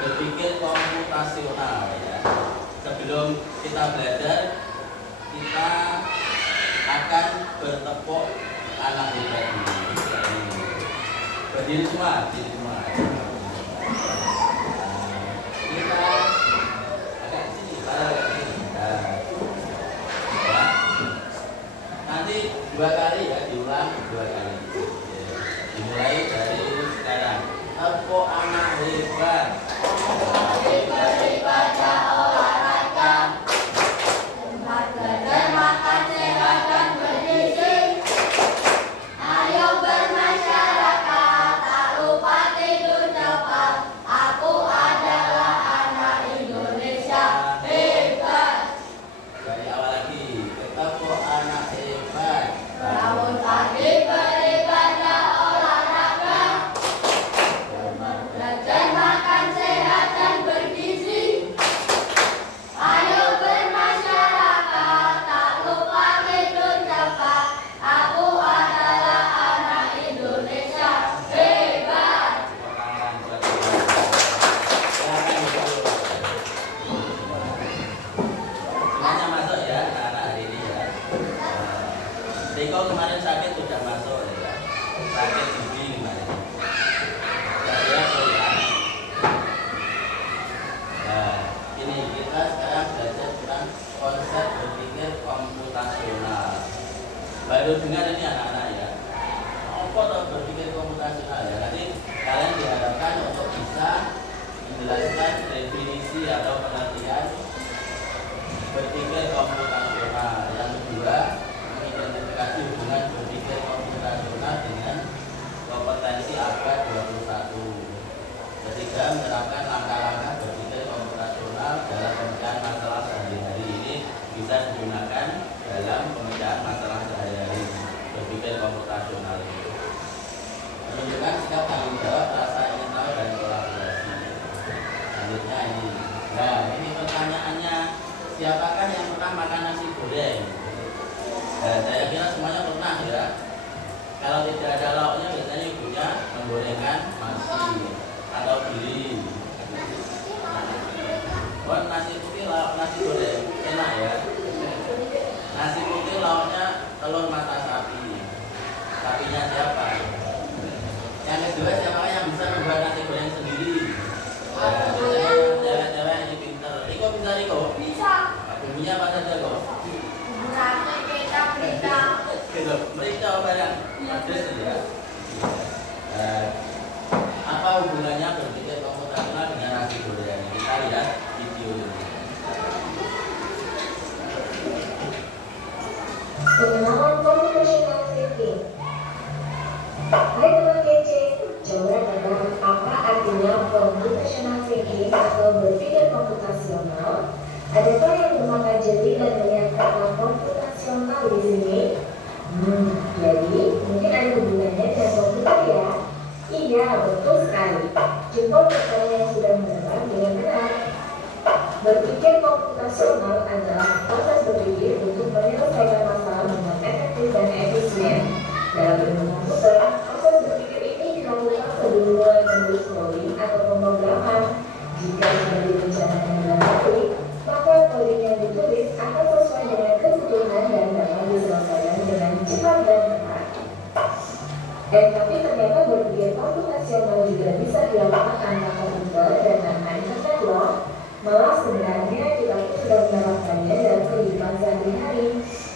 berpikir komputasional ya. Sebelum kita belajar, kita akan bertepuk anak hebat ini. Berdiri semua, berdiri semua. Kita agak sini, agak sini. Ya. Nanti 2 kali ya, diulang 2 kali. Dimulai dari sekarang. Tepuk anak hebat. Beribadah olahraga, tempat belajar makan sehat dan bergizi. Ayo bermasyarakat, tak lupa tidur cepat. Aku adalah anak Indonesia hebat. Dari awal lagi. Tepuk anak hebat. Bangun pagi beribadah olahraga, belajar makan sehat dan bergizi. Ayo bermasyarakat, tak lupa tidur cepat. Aku adalah anak Indonesia hebat. Semuanya masuk ya anak-anak hari ini ya. Riko kemarin sakit sudah masuk ya. Sakit gigi kemarin. Saya kuliah. Nah, ini kita sekarang belajar tentang konsep berpikir komputasional. Baru dengar ini anak-anak ya. Apa tuh berpikir komputasional ya? Nanti kalian diharapkan untuk bisa menjelaskan definisi atau pengertian berpikir komputasional. Yang kedua, mengidentifikasi hubungan berpikir komputasional dengan kompetensi abad 21. Ketiga, menerapkan langkah-langkah berpikir komputasional dalam pemecahan masalah sehari-hari. Ini bisa digunakan dalam pemecahan masalah sehari-hari berpikir komputasional itu. Menunjukkan sikap tanggung jawab, rasa ingin tahu dan kolaborasi. Selanjutnya ini. Nah, ini pertanyaannya, siapakah yang pernah makan nasi goreng? Nah, saya kira semuanya pernah ya. Kalau tidak ada lauknya, biasanya ibunya menggorengkan nasi atau beli. Oh, nasi putih lauk nasi goreng enak ya. Nasi putih lauknya telur mata sapi. Sapinya siapa? Yang kedua, siapa yang bisa membuat nasi goreng sendiri? Nah, cewek-cewek yang pintar. Riko bisa Riko? Bisa. Bumbunya apa saja kok? Berarti kecap bisa. Gitu, merica barang. Pedes ya. Apa hubungannya berpikir komputasional dengan nasi goreng? Kita lihat video ini. Pengenalan computational thinking. Hai teman kece, coba tebak apa artinya computational thinking atau berpikir komputasional? Adakah yang memakan jeli dan melihat kata komputasional di sini? Jadi mungkin ada hubungannya dengan komputer ya? Iya, betul sekali. Jempol pertanyaan yang sudah menebak dengan benar. Berpikir komputasional adalah proses berpikir untuk menyelesaikan masalah dengan efektif dan efisien. Dalam ilmu komputer, proses berpikir ini dilakukan sebelum mulai menulis coding atau pemrograman. Jika sudah direncanakan dengan baik, maka coding yang ditulis akan sesuai dengan kebutuhan dan dapat diselesaikan dengan cepat dan tepat. Tapi ternyata berpikir komputasional juga bisa dilakukan tanpa komputer dan tanpa internet loh. Malah sebenarnya kita pun sudah menerapkannya dalam kehidupan sehari-hari,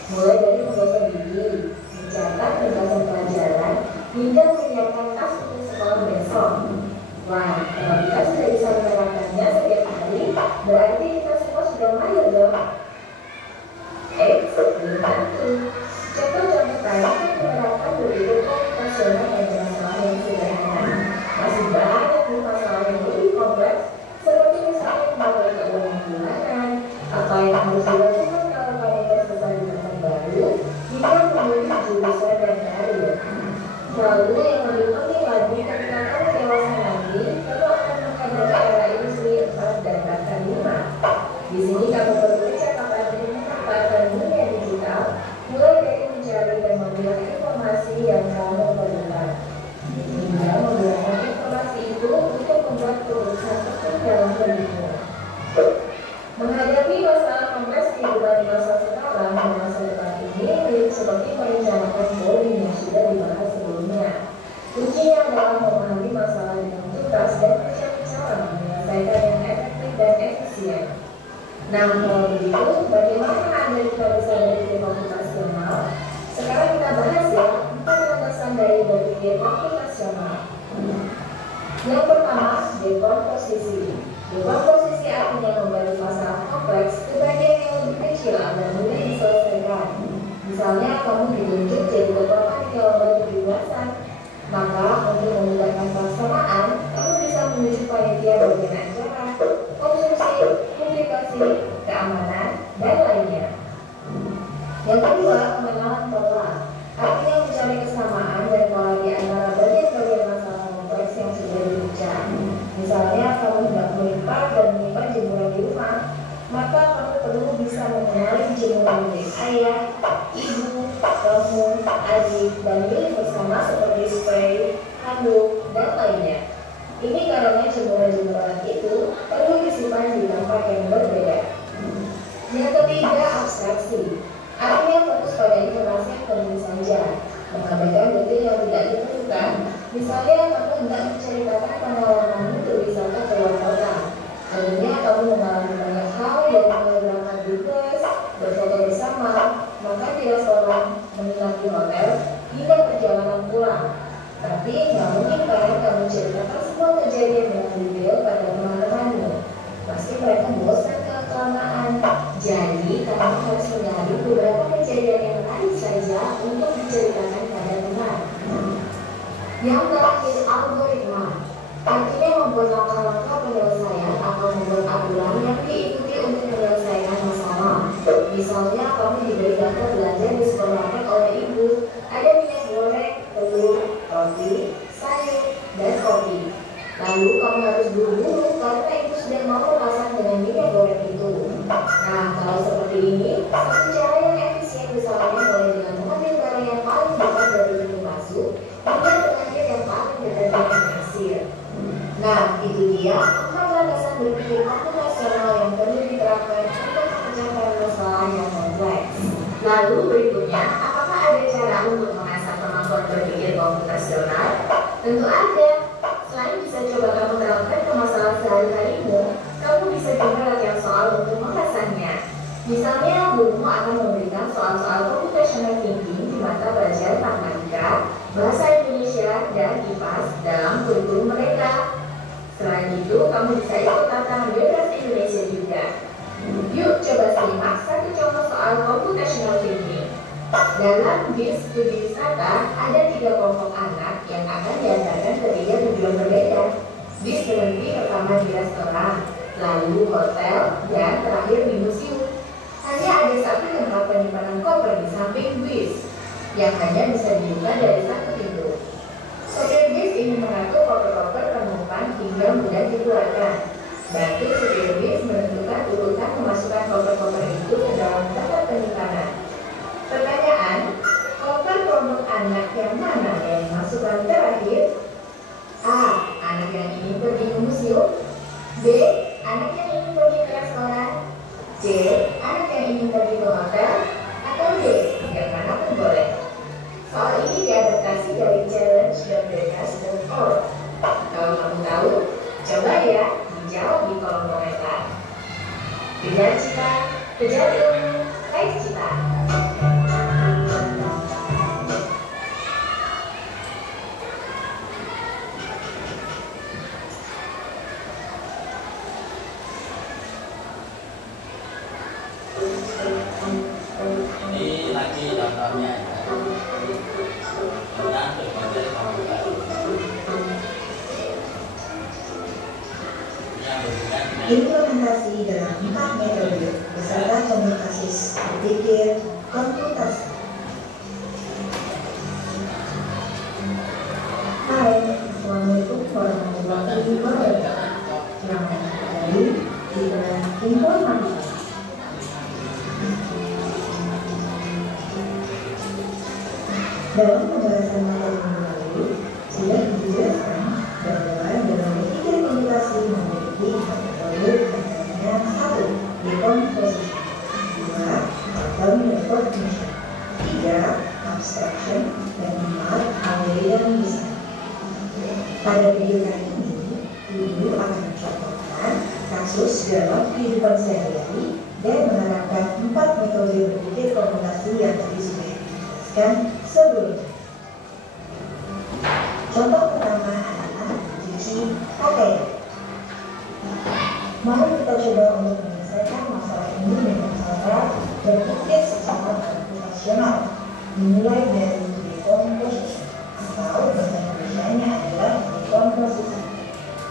mulai dari menggosok gigi, mencatat ringkasan pelajaran, hingga menyiapkan tas untuk sekolah besok. Wah, kalau kita sudah bisa menerapkannya setiap hari, berarti kita semua sudah mahir dong. Belum tentu. Contoh-contoh tadi menerapkan berpikir komputasional pada masalah yang sederhana. Masih banyak masalah yang lebih kompleks, seperti misalnya pembagian keuangan bulanan, apa yang harus dilakukan kalau wanita selesai di tempat baru, hingga memilih jurusan dan karir. Lalu yang lebih penting lagi, ketika kamu dewasa nanti, kamu akan menghadapi era industri 4 dan bahkan 5. Nah, kalau begitu, bagaimana Anda bisa berpikir komputasional? Sekarang kita bahas ya, 4 landasan dari berpikir komputasional. Yang pertama, dekomposisi. Dekomposisi artinya membagi masalah kompleks ke bagian yang lebih kecil agar mudah diselesaikan. Misalnya, kamu ditunjuk jadi ketua di lomba tujuan. Maka, untuk memudahkan pelaksanaan, kamu bisa menunjuk panitia bagian acara, konsumsi, publikasi, keamanan, dan lainnya. Yang kedua, pengenalan pola. Artinya mencari kesamaan dan pola di antara bagian-bagian masalah kompleks yang sudah diucap. Misalnya, kamu hendak melipat dan menyimpan jemuran di rumah, maka kamu perlu bisa mengenali jemuran milik ayah, ibu, kamu, adik, dan milik bersama seperti spray, handuk, dan lainnya. Ini karena jemuran-jemuran itu perlu disimpan di tempat yang berbeda. Yang ketiga, abstraksi. Artinya fokus pada informasi yang penting saja, mengabaikan detail yang tidak diperlukan. Misalnya, kamu hendak menceritakan pengalamanmu berwisata ke luar kota. Tentunya kamu mengalami banyak hal yang berangkat di bus, berfoto bersama, makan di restoran, menginap di hotel, hingga perjalanan pulang. Tapi nggak mungkin kan kamu ceritakan semua kejadian dengan detail pada teman-temanmu. Pasti mereka bosan kelamaan. Jadi kamu harus mencari beberapa kejadian yang menarik saja untuk diceritakan pada teman. Yang terakhir, algoritma. Artinya membuat langkah-langkah penyelesaian atau membuat aturan yang diikuti untuk menyelesaikan masalah. Misalnya, kamu diberi daftar belanja di supermarket oleh ibu. Ada minyak goreng, telur, roti, sayur, dan kopi. Lalu kamu harus buru-buru karena ibu sudah mau memasak dengan minyak goreng itu. Nah, kalau seperti ini, satu cara yang efisien misalnya mulai dengan mengambil barang yang paling dekat dari pintu masuk hingga terakhir yang paling dekat dengan kasir. Nah, itu dia 4 landasan berpikir komputasional yang perlu diterapkan untuk memecahkan masalah yang kompleks. Lalu berikutnya, apakah ada cara untuk mengasah kemampuan berpikir komputasional? Tentu ada. Selain bisa coba kamu terapkan ke masalah sehari-harimu, kamu bisa juga latihan soal untuk mengasahnya. Misalnya, gurumu akan memberikan soal-soal computational thinking di mata pelajaran matematika, bahasa Indonesia, dan IPAS dalam kurikulum mereka. Selain itu, kamu bisa ikut tantangan bebas Indonesia juga. Yuk coba simak satu contoh soal computational thinking. Dalam BIS studi wisata, ada 3 kelompok anak yang akan diantarkan ke 3 tujuan berbeda. BIS berhenti pertama di restoran, lalu hotel, dan terakhir di museum. Hanya ada satu tempat penyimpanan koper di samping BIS, yang hanya bisa dibuka dari satu pintu. Sopir BIS ingin mengatur koper-koper penumpang hingga mudah dikeluarkan. Bantu sopir BIS menentukan urutan memasukkan koper-koper itu ke dalam tempat penyimpanan. Pertanyaan, koper kelompok anak yang mana yang dimasukkan terakhir? A. Anak yang ingin pergi ke museum. B. Anak yang ingin pergi ke restoran. C. Anak yang ingin pergi ke hotel. Atau D. Yang mana pun boleh. Soal ini diadaptasi dari challenge.bks.org. Kalau kamu tahu, coba ya dijawab di kolom komentar. Kejar cita, kejar ilmu, raih cita. Ini lagi contohnya ya, tentang berbagai komputasi yang berhubungan dengan Implementasi dalam 4 metode beserta komunikasi berpikir komputasi. Hai, Assalamualaikum warahmatullahi wabarakatuh. Selamat kembali di dalam informasi. Dalam pembahasan materi minggu lalu, sudah dijelaskan bahwa dalam berpikir komputasi memiliki metode antaranya 1. Decomposition, 2. Pattern recognition, 3. Abstraction, dan 4. Algorithm design. Pada video kali ini, Ibu akan mencontohkan kasus kasus dalam kehidupan sehari-hari dan menerapkan 4 metode berpikir komputasi yang tadi sudah dijelaskan sebelumnya. Contoh pertama adalah mencuci pakaian. Mari kita coba untuk menyelesaikan masalah ini dengan cara berpikir secara komputasional, dimulai dari decomposition atau bahasa Indonesianya adalah dekomposisi.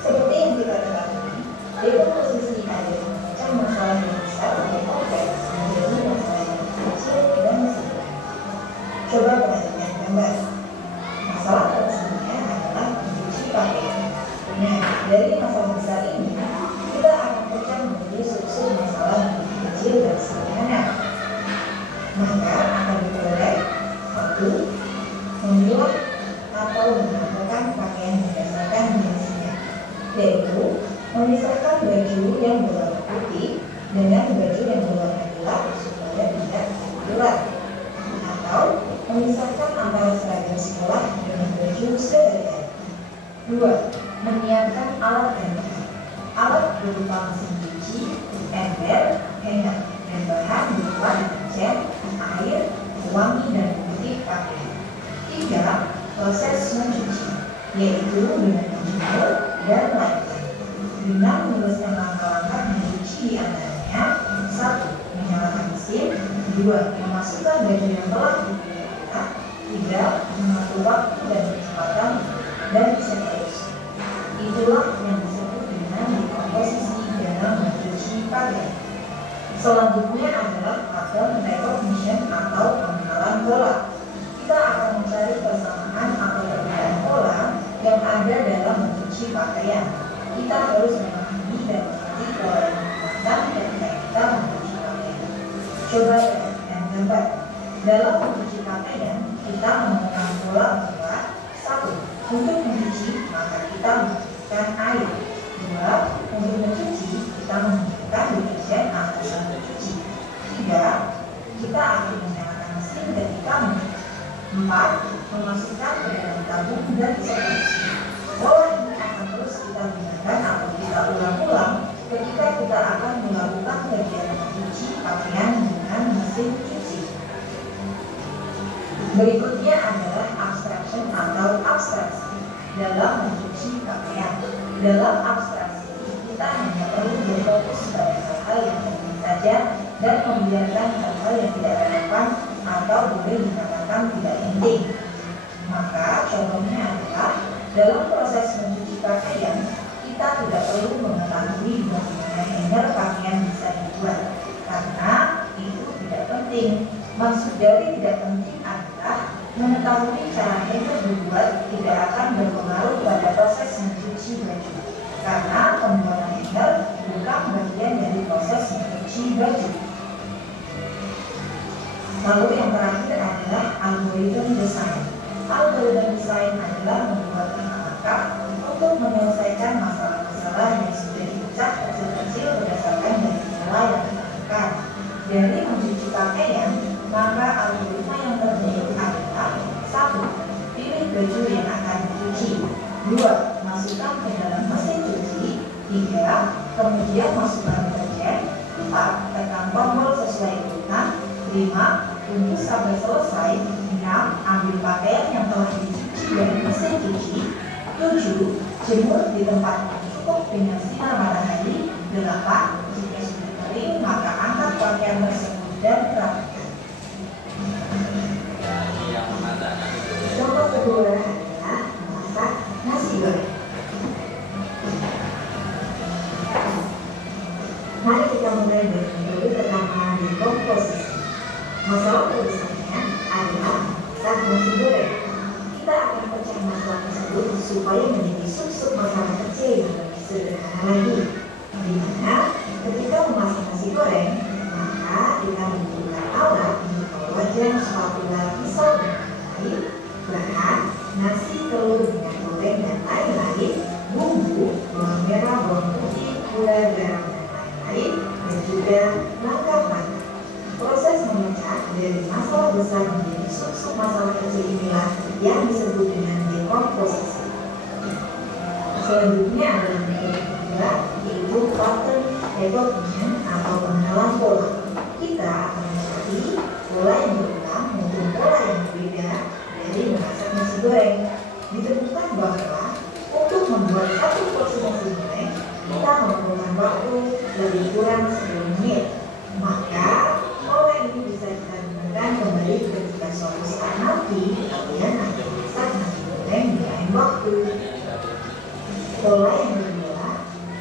Seperti yang kita ketahui, dekomposisi adalah memecah masalah yang besar atau kompleks menjadi masalah yang kecil dan sederhana. Coba perhatikan gambar. Masalah pertamanya adalah mencuci pakaian. Nah, dari masalah besar ini, kita akan pecah menjadi sub-sub masalah yang lebih kecil dan sederhana. Maka akan diperoleh 1. Memilah atau menambahkan pakaian berdasarkan jenisnya, yaitu memisahkan baju yang berwarna putih dengan baju yang berwarna gelap supaya tidak gelap, atau memisahkan antara seragam sekolah dengan baju sehari-hari. 2. Menyiapkan alat dan bahan. Alat berupa mesin cuci, ember, hanger, dan bahan berupa deterjen, air, pewangi, dan pemutih pakaian. 3. Proses mencuci, yaitu dengan menjemur dan lain-lain. Guna meneruskan langkah-langkah mencuci antaranya: 1. Menyalakan mesin. 2. Memasukkan baju yang telah dipilih. 3. Mengatur waktu dan kecepatan, dan seterusnya. Itulah yang disebut dengan dekomposisi dalam mencuci pakaian. Selanjutnya adalah pattern recognition atau pengenalan pola. Kita akan mencari persamaan atau perbedaan pola yang ada dalam mencuci pakaian. Kita harus memahami dan mengerti pola yang digunakan ketika kita mencuci pakaian. Coba perhatikan gambar. Dalam mencuci pakaian, kita menemukan pola bahwa 1. Untuk mencuci, maka kita membutuhkan air. 2. Untuk mencuci, kita membutuhkan deterjen atau sabun cuci. 3. Kita akan menyalakan mesin ketika mencuci. 4. Memasukkan ke dalam tabung dan seterusnya. Pola ini akan terus kita gunakan atau kita ulang-ulang ketika kita akan melakukan kegiatan mencuci pakaian dengan mesin cuci. Berikutnya adalah abstraction atau abstraksi dalam mencuci pakaian. Dalam abstraksi, kita hanya perlu berfokus pada hal-hal yang penting saja dan membiarkan hal-hal yang tidak relevan atau boleh dikatakan tidak penting. Maka contohnya adalah dalam proses mencuci pakaian, kita tidak perlu mengetahui bagaimana hanger pakaian bisa dibuat, karena itu tidak penting. Maksud dari tidak penting adalah mengetahui cara hanger dibuat tidak akan berpengaruh pada proses mencuci baju, karena pembuatan hanger bukan bagian dari proses mencuci baju. Lalu yang terakhir adalah algoritma desain. Algoritma desain adalah membuat langkah untuk menyelesaikan masalah-masalah yang sudah dipecah kecil-kecil berdasarkan dari pola yang ditentukan. Dari mencuci pakaian, maka algoritma yang terbaik adalah 1. Pilih baju yang akan dicuci. 2. Masukkan ke dalam mesin cuci. 3. Kemudian masukkan deterjen. 4. Tekan tombol sesuai urutan. 5. Tunggu sampai selesai. 6. Ambil pakaian yang telah dicuci dari mesin cuci. 7. Jemur di tempat yang cukup dengan sinar matahari. 8. Jika sudah kering, maka angkat pakaian tersebut dan rapikan. Contoh kedua adalah memasak nasi goreng. Mari kita mulai dari metode pertama, dekomposisi. Masalah terbesarnya adalah masak nasi goreng. Kita akan pecah masalah tersebut supaya menjadi sub-sub masalah kecil yang lebih sederhana lagi. Di mana ketika memasak nasi goreng, maka kita membutuhkan alat berupa wajan, spatula, pisau, dan lain-lain, bahan, nasi, telur, minyak goreng, dan lain-lain, bumbu, bawang merah, bawang putih, gula, garam, dan lain-lain, dan juga langkah-langkah. Proses memecah dari masalah besar menjadi sub-sub masalah kecil inilah yang disebut dengan dekomposisi. Selanjutnya adalah metode kedua, yaitu pattern metodenya atau pengenalan pola. Kita akan mencari pola yang berulang maupun pola yang berbeda dari memasak nasi goreng. Ditemukan bahwa untuk membuat satu porsi nasi goreng kita memerlukan waktu lebih kurang 10 menit. Maka pola ini bisa kita gunakan kembali ketika suatu saat nanti kalian akan memasak nasi goreng di lain waktu. Pola yang kedua,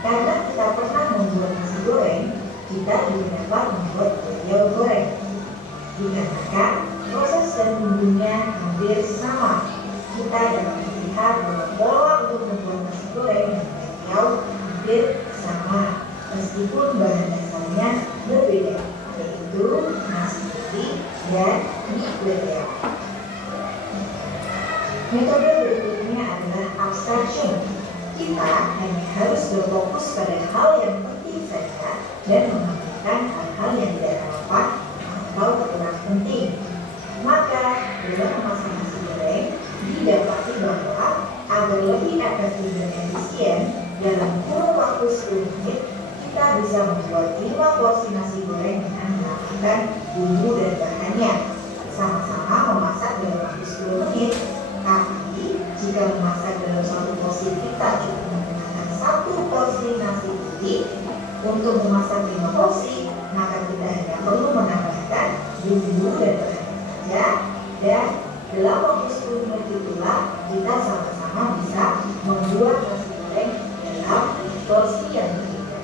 karena kita pernah membuat nasi goreng, kita juga dapat membuat beliau goreng. Dikarenakan proses dan bumbunya hampir sama, kita dapat melihat bahwa pola untuk membuat nasi goreng dan beliau hampir sama, meskipun bahan dasarnya berbeda, yaitu nasi putih dan mie beliau. Metode berikutnya adalah abstraction. Kita hanya harus berfokus pada hal yang penting saja dan mengabaikan hal-hal yang tidak relevan atau kurang penting. Maka dalam memasak nasi goreng didapati bahwa agar lebih efektif dan efisien dalam kurun waktu 10 menit kita bisa membuat 5 porsi nasi goreng dengan menambahkan bumbu dan bahannya. Sama-sama memasak dalam waktu 10 menit. Tapi jika memasak dalam satu porsi kita cukup menggunakan 1 porsi nasi putih. Untuk memasak 5 porsi, maka kita hanya perlu menambahkan bumbu dan bahan saja. Dan dalam waktu 10 menit itulah kita sama-sama bisa membuat nasi goreng dalam porsi yang berbeda.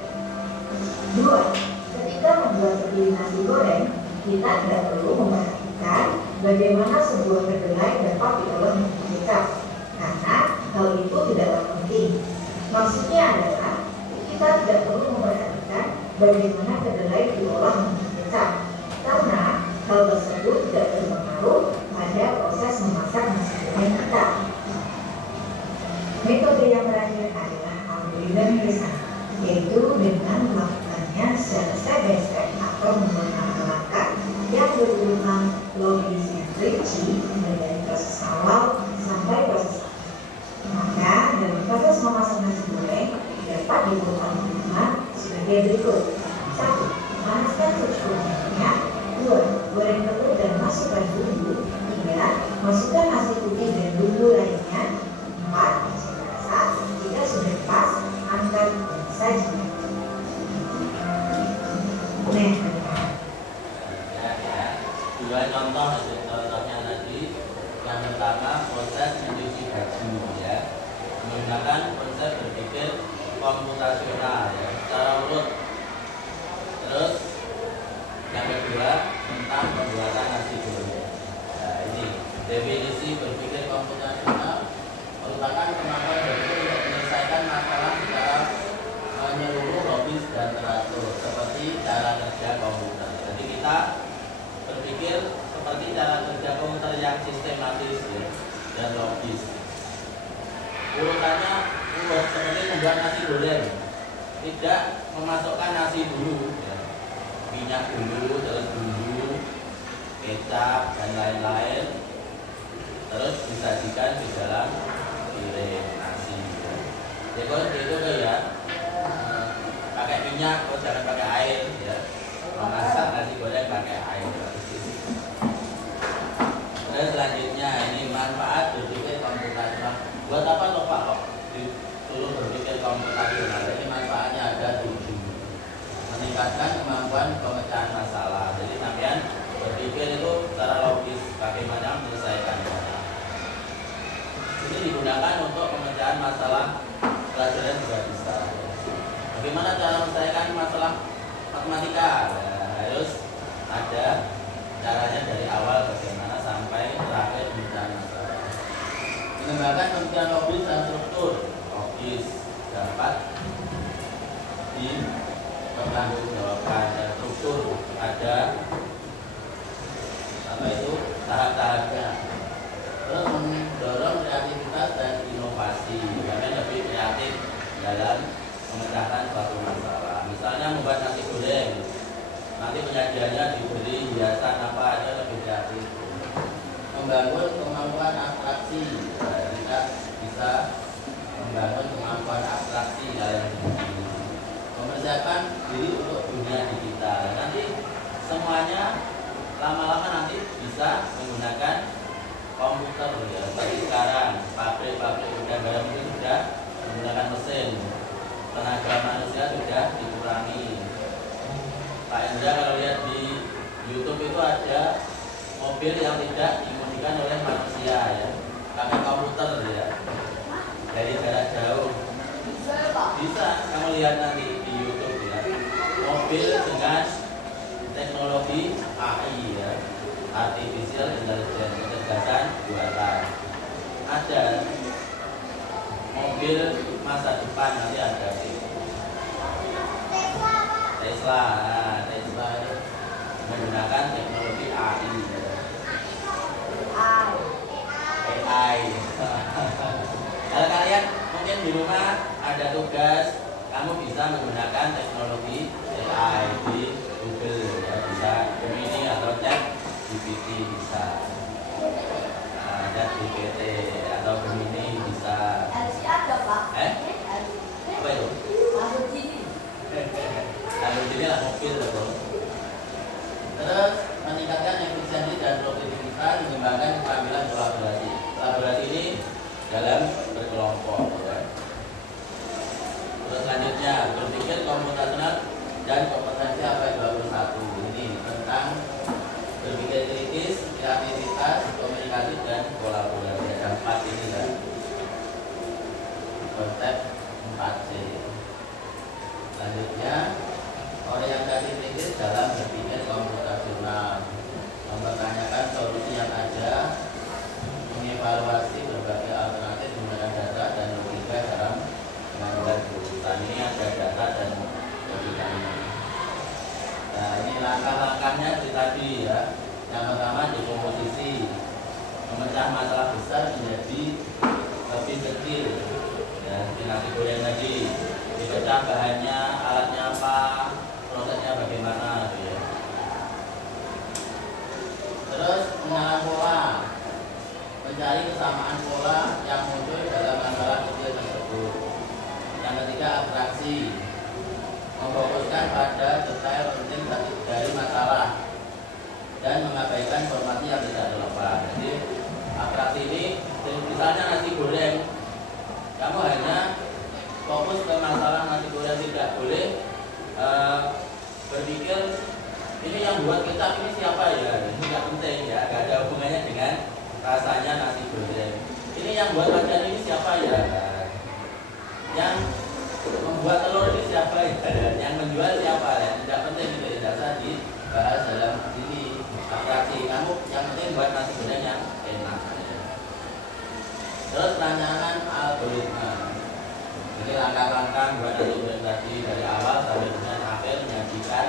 2. Ketika membuat sepiring nasi goreng, kita tidak perlu memperhatikan bagaimana sebuah kedelai dapat diolah menjadi kecap, karena hal itu tidaklah penting. Maksudnya adalah kita tidak perlu memperhatikan bagaimana kedelai diolah menjadi kecap, karena hal tersebut tidak berpengaruh pada proses memasak nasi goreng kita. Metode yang terakhir adalah algoritma Hesa, yaitu dengan melakukannya secara step by step atau menggunakan langkah yang berulang logis dan rinci dari proses awal sampai proses akhir. Maka dalam proses memasak nasi goreng dapat dibuat pengumuman sebagai berikut. 1. Panaskan secukupnya minyak. 2. Goreng telur dan masukkan bumbu. 3. Masukkan nasi putih dan bumbu lainnya. 4. Jika rasa jika sudah pas, angkat dan sajikan. Dua contohnya tadi. Yang pertama proses mencuci baju ya, menggunakan konsep berpikir komputasional ya, secara urut. Terus yang kedua tentang pembuatan nasi goreng. Nah, ini definisi berpikir komputasional merupakan kemampuan berpikir untuk menyelesaikan masalah secara menyeluruh, logis dan teratur seperti cara kerja komputer. Jadi kita berpikir seperti cara kerja komputer yang sistematis ya, dan logis. Urutannya urut seperti membuat nasi goreng, tidak memasukkan nasi dulu ya, minyak dulu, terus bumbu, kecap dan lain-lain, terus disajikan di dalam piring nasi ya. Jadi itu ya, pakai minyak, terus jangan pakai air ya, memasak nasi goreng pakai air. Terus selanjutnya ini manfaat berpikir komputasional. Buat apa toh Pak kok disuruh berpikir komputasional? Ini manfaatnya ada 7. Meningkatkan kemampuan pemecahan masalah. Jadi sampean berpikir itu secara logis bagaimana menyelesaikan masalah. Ini digunakan untuk pemecahan masalah pelajaran juga bisa. Bagaimana cara menyelesaikan masalah matematika? Nah, harus ada caranya dari awal bagaimana sampai terakhir pemecahan masalah. Mengembangkan pemikiran logis dan struktur. Logis dapat dipertanggungjawabkan dan struktur ada apa itu tahap-tahapnya. Terus mendorong kreativitas dan inovasi, karena lebih kreatif dalam memecahkan suatu masalah. Misalnya membuat nasi goreng, nanti penyajiannya diberi hiasan apa aja, lebih kreatif. Membangun kemampuan abstraksi, kita bisa membangun kemampuan abstraksi dalam mempersiapkan diri untuk dunia digital. Nanti semuanya lama-lama nanti bisa menggunakan komputer ya. Seperti sekarang pabrik-pabrik gudang garam itu sudah menggunakan mesin, tenaga manusia sudah dikurangi. Pak Indra kalau lihat di YouTube itu ada mobil yang tidak dikemudikan oleh manusia ya, pakai komputer ya, dari jarak jauh. Bisa kamu lihat nanti di YouTube ya, mobil dengan teknologi AI ya, artificial intelligence, kecerdasan buatan. Ada mobil masa depan nanti ada Tesla. Nah, Tesla itu menggunakan teknologi AI ya. AI. Kalau kalian mungkin di rumah ada tugas, kamu bisa menggunakan teknologi AI di Google ya, bisa Gemini atau ChatGPT bisa, ChatGPT atau Gemini bisa. Apa itu? Lamborghini lah mobil betul. Terus meningkatkan efisiensi dan produktivitas, mengembangkan keterampilan kolaborasi. Kolaborasi ini dalam berkelompok ya. Terus selanjutnya berpikir komputasional dan kompetensi abad 21. Ini tentang berpikir kritis, kreativitas, komunikasi dan kolaborasi. Ada 4 ini kan, konsep 4C. Selanjutnya orientasi pikir dalam berpikir komputasional, mempertanyakan solusi yang ada, mengevaluasi berbagai alternatif menggunakan data dan logika dalam mengambil keputusan. Ini ada data dan logika ini. Nah, ini langkah-langkahnya seperti tadi ya. Yang pertama dekomposisi, memecah masalah besar menjadi lebih kecil. Ya, nasi goreng tadi dipecah bahannya, alatnya apa, prosesnya bagaimana gitu ya. Terus mengenal pola, mencari kesamaan pola yang muncul dalam masalah kecil tersebut. Yang ketiga abstraksi, memfokuskan pada detail penting dari masalah dan mengabaikan informasi yang tidak relevan. Jadi abstraksi ini misalnya nasi goreng, kamu hanya fokus ke masalah nasi goreng, tidak boleh berpikir ini yang buat kecap ini siapa ya, ini nggak penting ya, nggak ada hubungannya dengan rasanya nasi goreng. Ini yang buat wajan ini siapa ya, yang membuat telur ini siapa ya, yang menjual siapa ya, tidak penting, tidak usah dibahas dalam ini abstraksi. Kamu yang penting buat nasi goreng yang enak ya. Terus rancangan algoritma, ini langkah-langkah buat nasi goreng tadi dari awal sampai dengan akhir menyajikan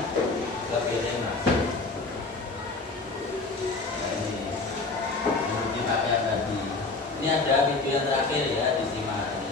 ke piring nasi. Nah, ini di pakaian tadi. Ini ada video yang terakhir ya, disimak ini.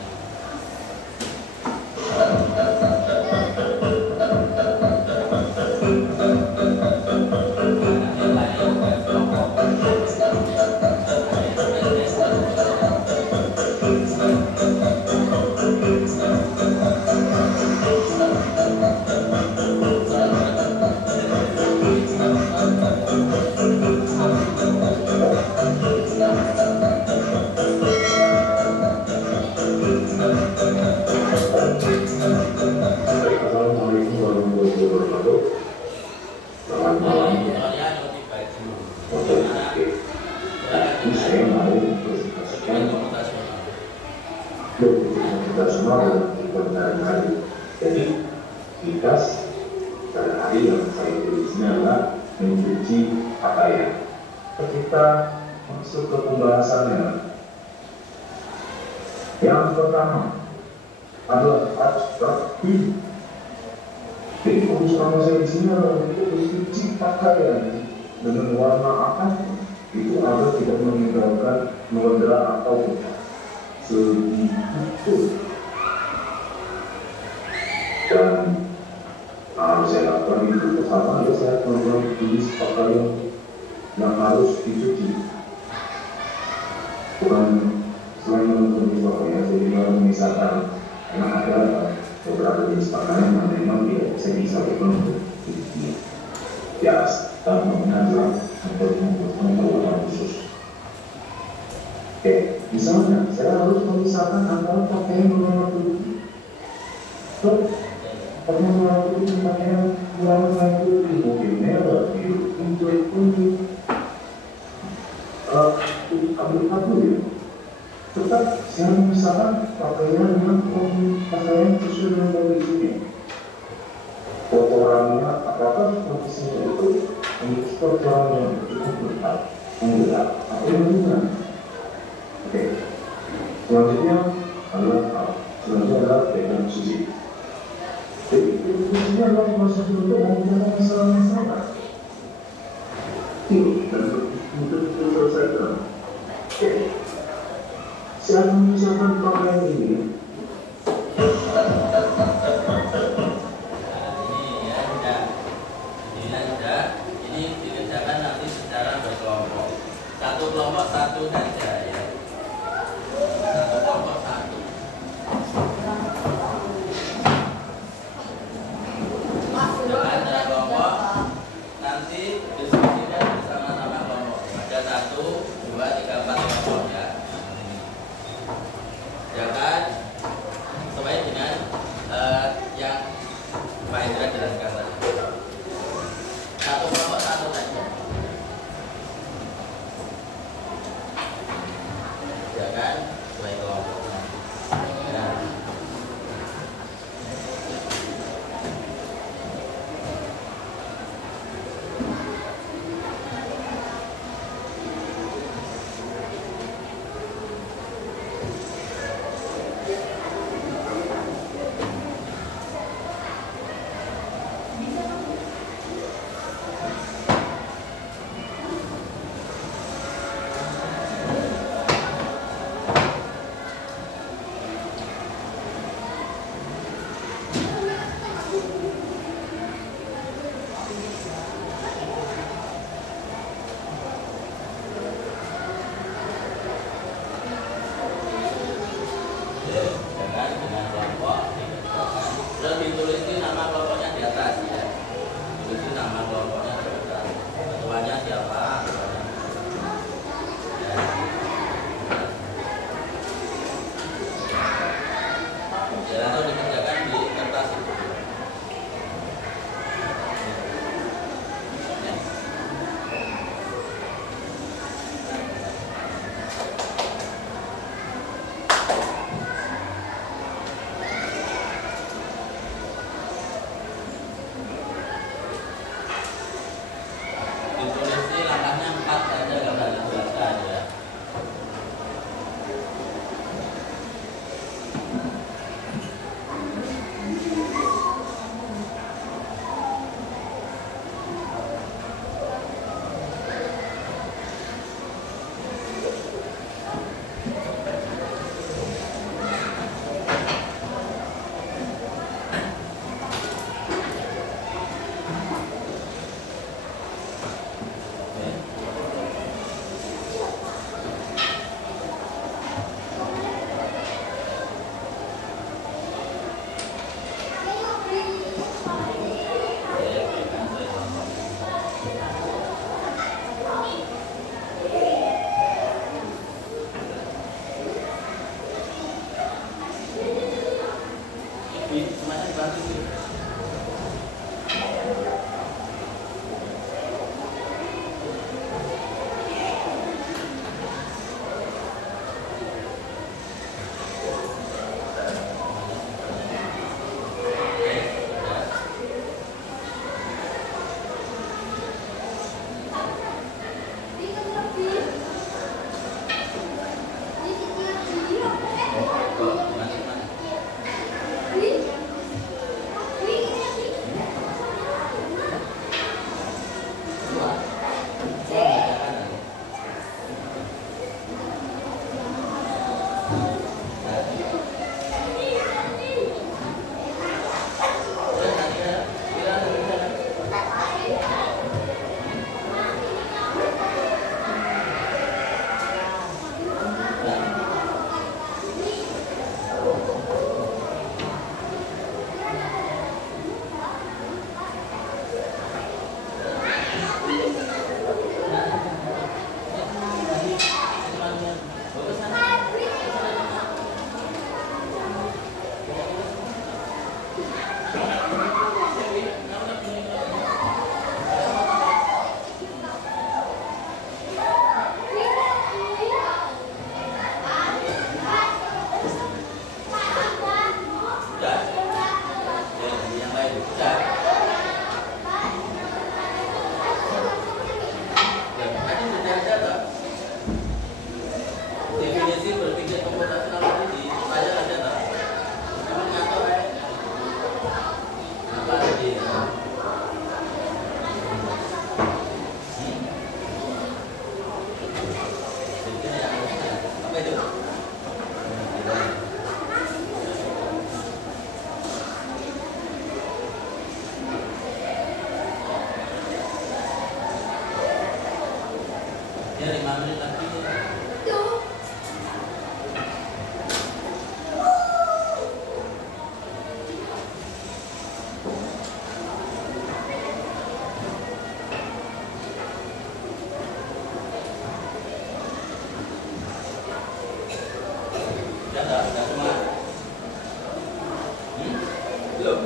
Jadi ikas sehari-hari yang saya tulisnya adalah mencuci pakaian. Kita masuk ke pembahasannya. Yang pertama adalah abstraksi. Jadi urusan saya di sini adalah mencuci pakaian dengan warna apa itu agar tidak meninggalkan noda atau sedikit. Dan harus saya lakukan itu pertama adalah saya tulis pakaian yang harus dicuci, bukan selain menulis pakaian. Jadi kalau misalkan memang ada beberapa jenis pakaian yang memang dia bisa berbentuk bias dan mengajar pengetahuan khusus. Oke, misalnya saya harus memisahkan antara pakaian berwarna putih. Pakaian berwarna putih pakaian berwarna putih mungkin merah, biru, hijau, kuning, abu-abu ya. Tetap saya memisahkan pakaian dengan pakaian sesuai dengan kondisinya. Kotorannya apakah kondisinya itu untuk kotoran yang cukup berat, enggak, atau yang oke. Selanjutnya adalah dengan suci. Jadi fungsinya adalah proses untuk memecahkan masalah-masalah. Dan untuk diselesaikan. Oke. Saya memisahkan pakaian ini. Ini dikerjakan nanti secara berkelompok. Satu kelompok satu saja ya. Satu kelompok satu. Jangan ada kelompok. Nanti diskusikan bersama-sama kelompok. Ada 1, 2, 3, 4 kelompok ya. Jangan sesuai dengan yang Pak Indra jelaskan tadi. Satu kelompok satu saja. Jangan sesuai kelompok. Ya. Sudah. Ya, tadi sudah ada toh. Definisi berpikir komputasional ini saya ada toh. Kamu ngantor ya? Apa lagi? Apa itu? Ya 5 menit lagi. Sudah semua? Belum?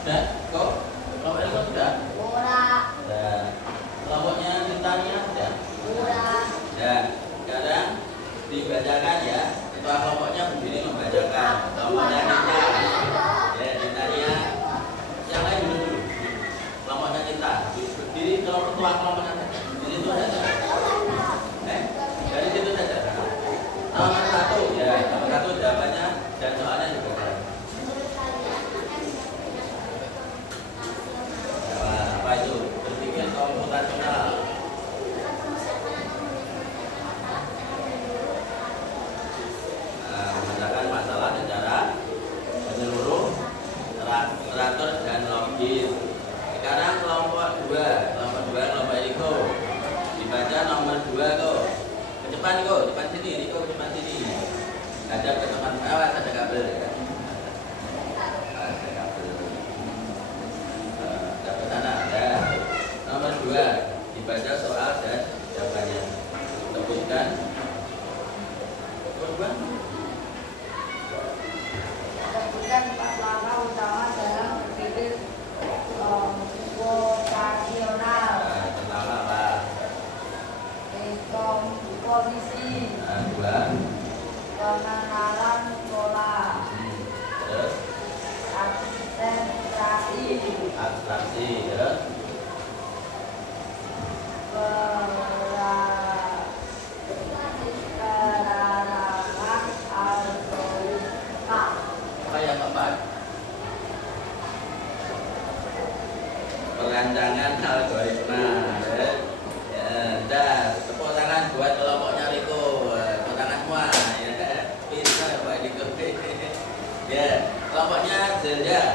Sudah? Kok? Kelompok itu sudah? Ora, Sudah. Kelompoknya tintanya sudah? ora. Dan sekarang dibacakan ya. Ketua kelompoknya berdiri membacakan. Kelompoknya Cinta. Ya, Cintanya. Yang lain dulu. Kelompoknya Cinta. Berdiri kalau ketua kelompoknya saja. Di situ saja. Dari situ saja. Nomor 1 ya. Nomor 1 jawabannya dan soalnya juga ada. Apa itu? Berpikir komputasional. Memecahkan masalah secara menyeluruh, teratur dan logis. Sekarang kelompok 2, kelompok Eriko. Dibaca nomor 2 kok. Ke depan kok, depan sini, Riko ke depan sini. Ada ke depan, awas ada kabel ya. Ada kabel. Ke sana ada. Nomor 2, dibaca soal dan jawabannya. Sebutkan. Korban. Sebutkan 4 langkah utama dalam berpikir komputasional. Pertama apa? Komposisi, 2. pengenalan pola, Terus abstraksi, terus perarangan algoritma. apa yang keempat? Perancangan algoritma. Dah, tepuk tangan buat kelompoknya Riko. Tepuk tangan semua ya. Bisa Pak Riko. Ya, kelompoknya Zelda.